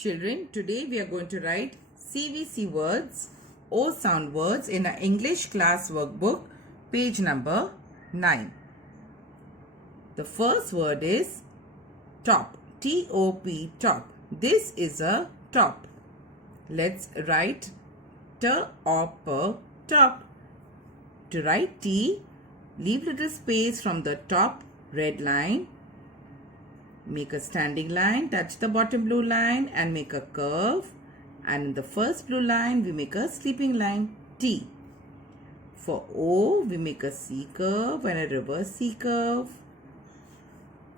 Children, today we are going to write CVC words, O sound words in our English class workbook, page number 9. The first word is top, T-O-P, top. This is a top. Let's write T-O-P, top. To write T, leave little space from the top red line. Make a standing line, touch the bottom blue line and make a curve. And in the first blue line, we make a sleeping line, T. For O, we make a C curve and a reverse C curve.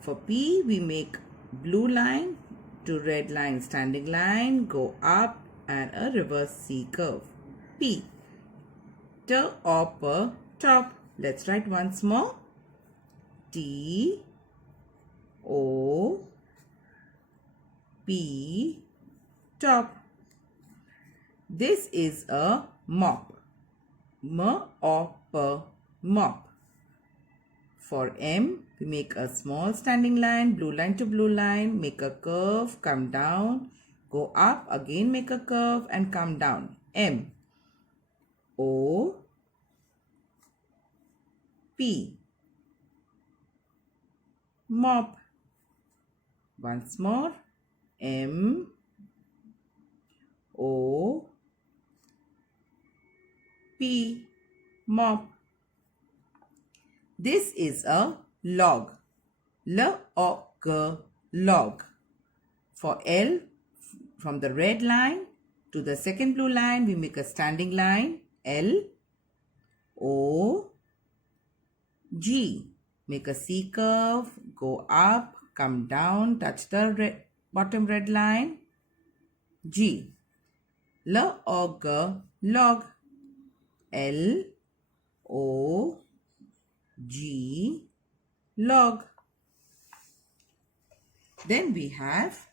For P, we make blue line to red line, standing line, go up and a reverse C curve. P. T-O-P, top. Let's write once more. T. O P, top. This is a mop. M-O-P, mop. For M, we make a small standing line, blue line to blue line, make a curve, come down, go up, again make a curve and come down. M. O P, mop. Once more, M, O, P, mop. This is a log, L-O-G, log. For L, from the red line to the second blue line, we make a standing line, L, O, G. Make a C curve, go up, come down, touch the bottom red line, G. L-O-G, log. L-O-G, log. Then we have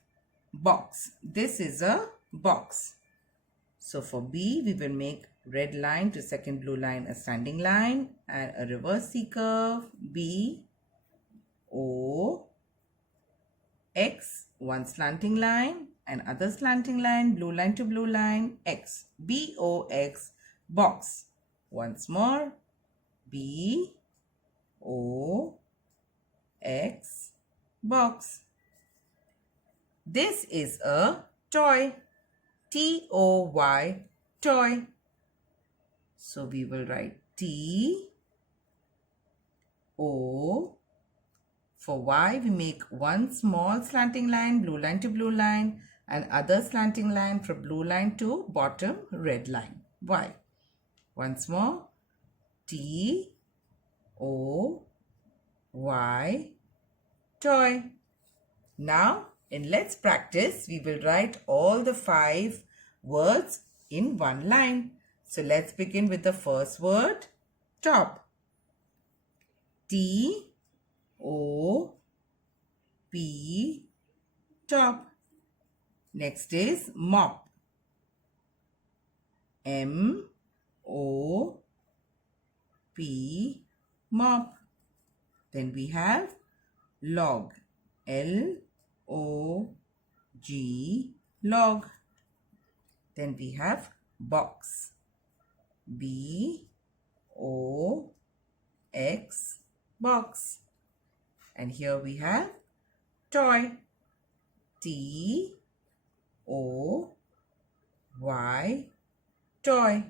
box. This is a box. So for B, we will make red line to second blue line, a standing line and a reverse C curve, B, O, X, one slanting line and other slanting line, blue line to blue line, X, B-O-X, box. Once more, B-O-X, box. This is a toy, T-O-Y, toy. So we will write T, O. For Y, we make one small slanting line, blue line to blue line, and other slanting line from blue line to bottom red line, Y. Once more, T, O, Y, toy. Now, in Let's Practice, we will write all the 5 words in one line. So let's begin with the first word, top. T, O, P, top. Next is mop. M, O, P, mop. Then we have log. L, O, G, log. Then we have box. B, O, X, box. And here we have toy. T, O, Y, toy.